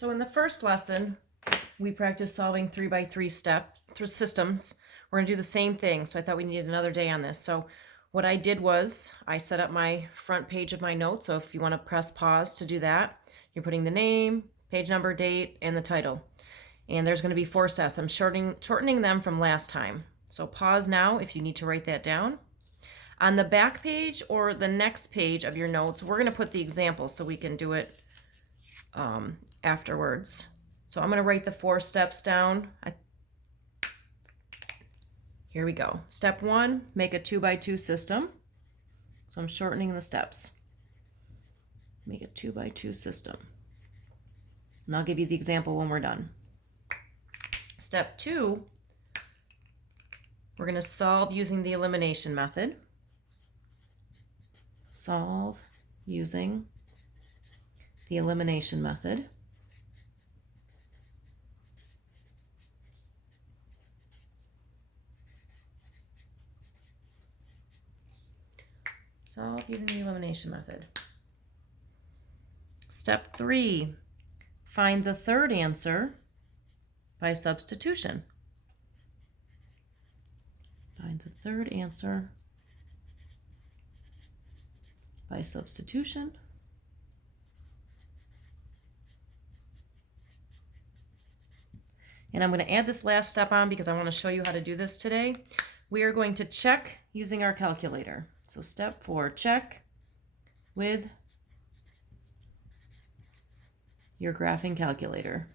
So in the first lesson, we practiced solving 3x3 systems. We're going to do the same thing, so I thought we needed another day on this. So what I did was I set up my front page of my notes. So if you want to press pause to do that, you're putting the name, page number, date, and the title. And there's going to be 4 steps. I'm shortening them from last time. So pause now if you need to write that down. On the back page or the next page of your notes, we're going to put the example so we can do it afterwards. So I'm going to write the 4 steps down. Here we go. Step 1, make a 2x2 system. So I'm shortening the steps. Make a 2x2 system. And I'll give you the example when we're done. Step 2, we're going to solve using the elimination method. Solve using the elimination method. Solve using the elimination method. Step 3, find the third answer by substitution. Find the third answer by substitution. And I'm going to add this last step on because I want to show you how to do this today. We are going to check using our calculator. So step 4, check with your graphing calculator.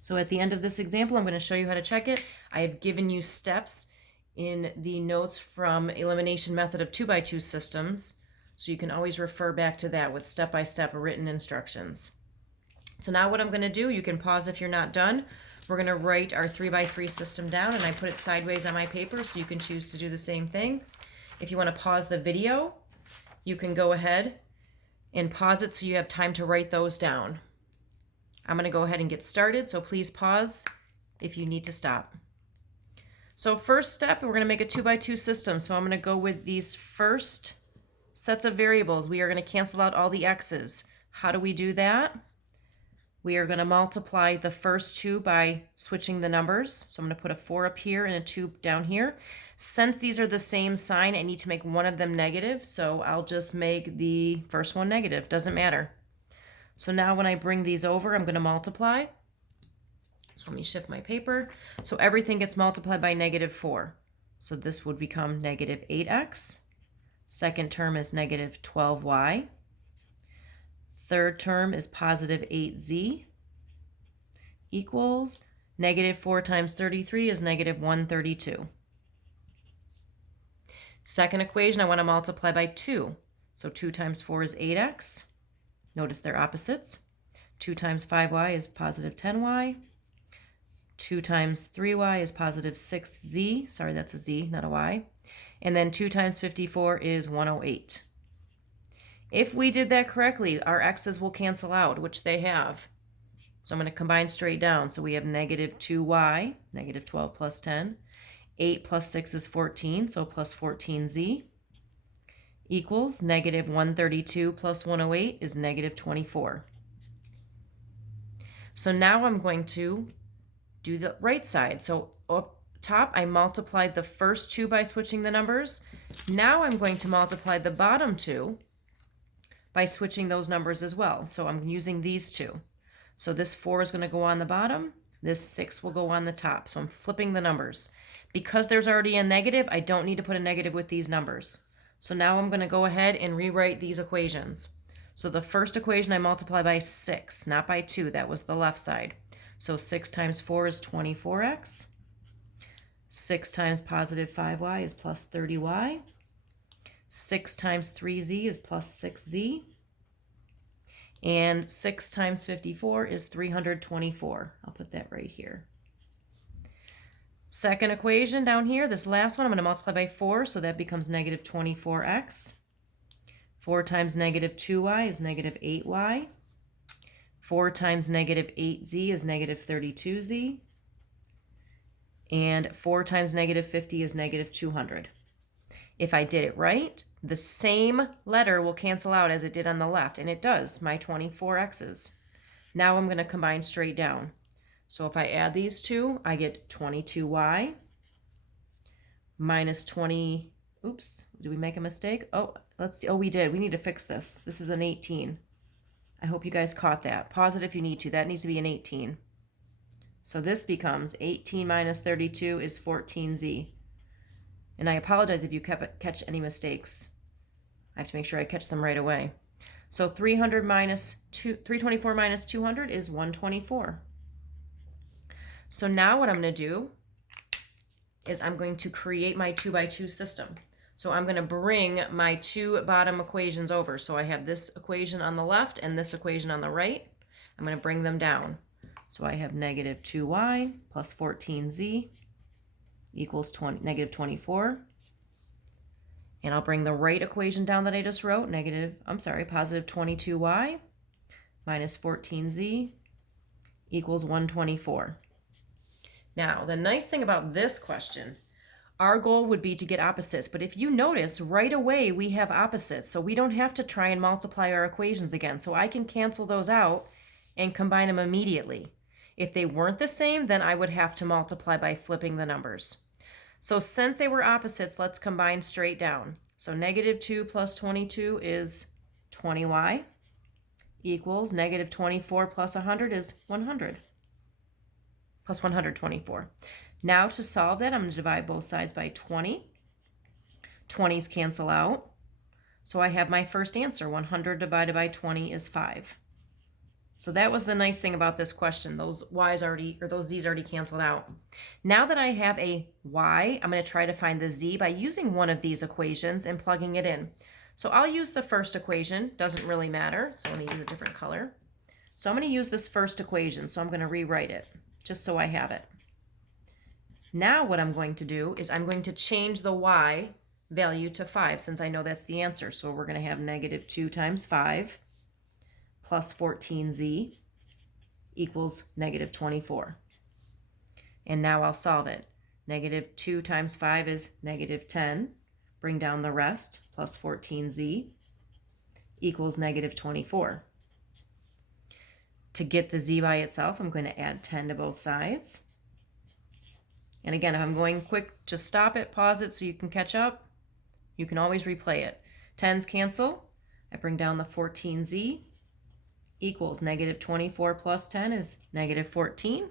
So at the end of this example, I'm going to show you how to check it. I have given you steps in the notes from elimination method of 2x2 systems. So you can always refer back to that with step-by-step written instructions. So now what I'm going to do, you can pause if you're not done. We're going to write our 3x3 system down, and I put it sideways on my paper so you can choose to do the same thing. If you want to pause the video, you can go ahead and pause it so you have time to write those down. I'm going to go ahead and get started, so please pause if you need to stop. So first step, we're going to make a 2x2 system. So I'm going to go with these first sets of variables. We are going to cancel out all the x's. How do we do that? We are going to multiply the first 2 by switching the numbers. So I'm going to put a 4 up here and a 2 down here. Since these are the same sign, I need to make one of them negative. So I'll just make the first one negative. Doesn't matter. So now when I bring these over, I'm going to multiply. So let me shift my paper. So everything gets multiplied by negative 4. So this would become negative 8x. Second term is negative 12y. Third term is positive 8z equals negative 4 times 33 is negative 132. Second equation, I want to multiply by 2. So 2 times 4 is 8x. Notice they're opposites. 2 times 5y is positive 10y. 2 times 3y is positive 6z. Sorry, that's a z, not a y. And then 2 times 54 is 108. If we did that correctly, our x's will cancel out, which they have. So I'm going to combine straight down. So we have negative 2y, negative 12 plus 10. 8 plus 6 is 14, so plus 14z equals negative 132 plus 108 is negative 24. So now I'm going to do the right side. So up top, I multiplied the first 2 by switching the numbers. Now I'm going to multiply the bottom 2 by switching those numbers as well. So I'm using these 2. So this 4 is going to go on the bottom. This 6 will go on the top. So I'm flipping the numbers. Because there's already a negative, I don't need to put a negative with these numbers. So now I'm going to go ahead and rewrite these equations. So the first equation I multiply by 6, not by 2. That was the left side. So 6 times 4 is 24x. 6 times positive 5y is plus 30y. 6 times 3z is plus 6z. And 6 times 54 is 324. I'll put that right here. Second equation down here, this last one, I'm going to multiply by 4, so that becomes negative 24x. 4 times negative 2y is negative 8y. 4 times negative 8z is negative 32z. And 4 times negative 50 is negative 200. If I did it right, the same letter will cancel out as it did on the left, and it does, my 24x's. Now I'm going to combine straight down. So if I add these two, I get 22y minus 20, oops, did we make a mistake? Oh, let's see, oh, we did. We need to fix this. This is an 18. I hope you guys caught that. Pause it if you need to. That needs to be an 18. So this becomes 18 minus 32 is 14z. And I apologize if you catch any mistakes. I have to make sure I catch them right away. So 324 minus 200 is 124. So now what I'm going to do is I'm going to create my 2x2 system. So I'm going to bring my two bottom equations over. So I have this equation on the left and this equation on the right. I'm going to bring them down. So I have negative 2y plus 14z equals negative 24. And I'll bring the right equation down that I just wrote, positive 22y minus 14z equals 124. Now, the nice thing about this question, our goal would be to get opposites, but if you notice, right away we have opposites, so we don't have to try and multiply our equations again. So I can cancel those out and combine them immediately. If they weren't the same, then I would have to multiply by flipping the numbers. So since they were opposites, let's combine straight down. So negative 2 plus 22 is 20y equals negative 24 plus 100 is 100. Plus 124. Now to solve that, I'm going to divide both sides by 20. 20s cancel out. So I have my first answer. 100 divided by 20 is 5. So that was the nice thing about this question. Those z's already canceled out. Now that I have a y, I'm going to try to find the z by using one of these equations and plugging it in. So I'll use the first equation. Doesn't really matter. So let me use a different color. So I'm going to use this first equation. So I'm going to rewrite it just so I have it. Now what I'm going to do is I'm going to change the y value to 5 since I know that's the answer. So we're going to have negative 2 times 5 plus 14z equals negative 24. And now I'll solve it. Negative 2 times 5 is negative 10. Bring down the rest, plus 14z equals negative 24. To get the z by itself, I'm going to add 10 to both sides. And again, if I'm going quick, just stop it, pause it so you can catch up. You can always replay it. 10s cancel. I bring down the 14z equals negative 24 plus 10 is negative 14.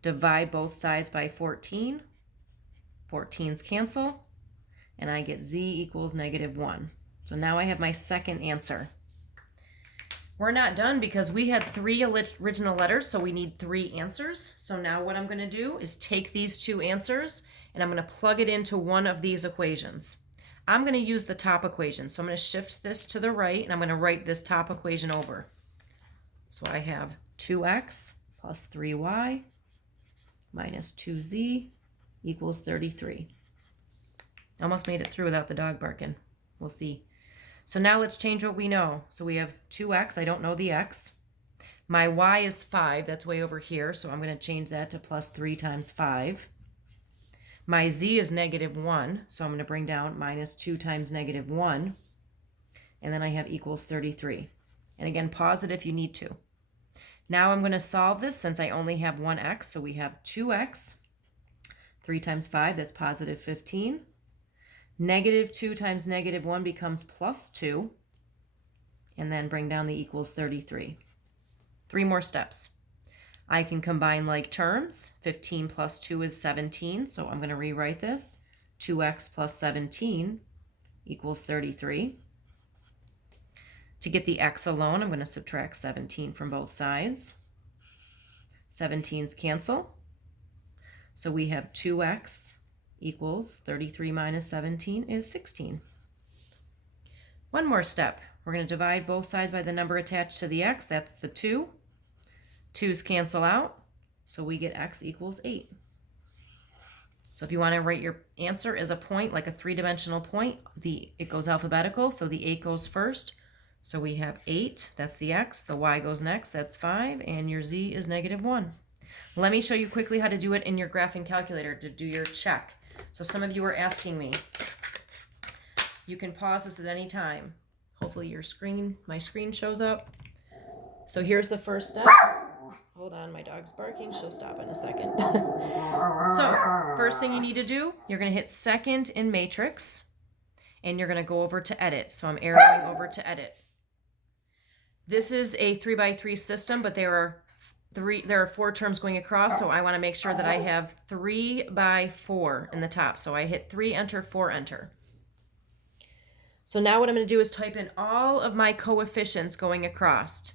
Divide both sides by 14. 14s cancel. And I get z equals negative 1. So now I have my second answer. We're not done because we had 3 original letters, so we need 3 answers. So now what I'm going to do is take these 2 answers and I'm going to plug it into one of these equations. I'm going to use the top equation. So I'm going to shift this to the right and I'm going to write this top equation over. So I have 2x plus 3y minus 2z equals 33. Almost made it through without the dog barking. We'll see. So now let's change what we know. So we have 2x, I don't know the x. My y is 5, that's way over here, so I'm going to change that to plus 3 times 5. My z is negative 1, so I'm going to bring down minus 2 times negative 1. And then I have equals 33. And again, pause it if you need to. Now I'm going to solve this since I only have one x, so we have 2x. 3 times 5, that's positive 15. Negative 2 times negative 1 becomes plus 2. And then bring down the equals 33. 3 more steps. I can combine like terms. 15 plus 2 is 17, so I'm going to rewrite this. 2x plus 17 equals 33. To get the x alone, I'm going to subtract 17 from both sides. 17's cancel. So we have 2x equals 33 minus 17 is 16. One more step. We're going to divide both sides by the number attached to the x. That's the 2. 2's cancel out, so we get x equals 8. So if you want to write your answer as a point, like a 3-dimensional point, it goes alphabetical, so the 8 goes first. So we have 8, that's the x, the y goes next, that's 5, and your z is negative 1. Let me show you quickly how to do it in your graphing calculator to do your check. So some of you are asking me, You can pause this at any time. Hopefully my screen shows up. So here's the first step. Hold on, my dog's barking. She'll stop in a second. So first thing you need to do, you're going to hit second in matrix, and you're going to go over to edit. So I'm arrowing over to edit. This is a 3x3 system, but there are 4 terms going across, so I want to make sure that I have 3x4 in the top. So I hit 3, enter, 4, enter. So now what I'm going to do is type in all of my coefficients going across.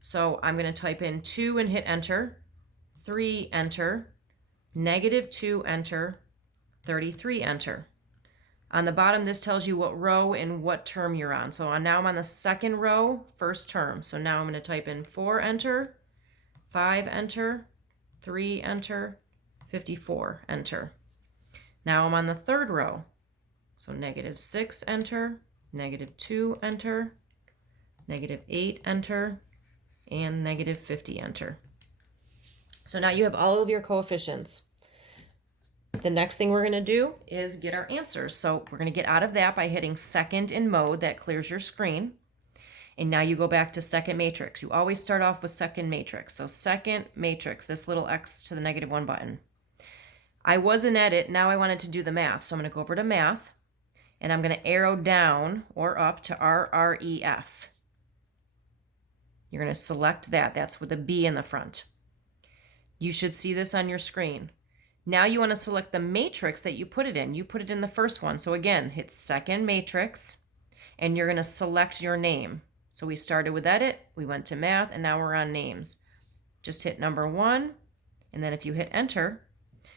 So I'm going to type in 2 and hit enter, 3, enter, -2, enter, 33, enter. On the bottom, this tells you what row and what term you're on. So now I'm on the second row, first term. So now I'm going to type in 4, enter, 5, enter, 3, enter, 54, enter. Now I'm on the third row. So -6, enter, -2, enter, -8, enter, and -50, enter. So now you have all of your coefficients. The next thing we're going to do is get our answers. So we're going to get out of that by hitting second in mode. That clears your screen. And now you go back to second matrix. You always start off with second matrix. So second matrix, this little X to the -1 button. I was in edit. Now I wanted to do the math. So I'm going to go over to math. And I'm going to arrow down or up to RREF. You're going to select that. That's with a B in the front. You should see this on your screen. Now you want to select the matrix that you put it in. You put it in the first one. So again, hit second matrix, and you're going to select your name. So we started with edit, we went to math, and now we're on names. Just hit number 1, and then if you hit enter,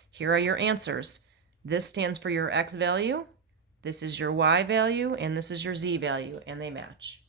here are your answers. This stands for your X value, this is your Y value, and this is your Z value, and they match.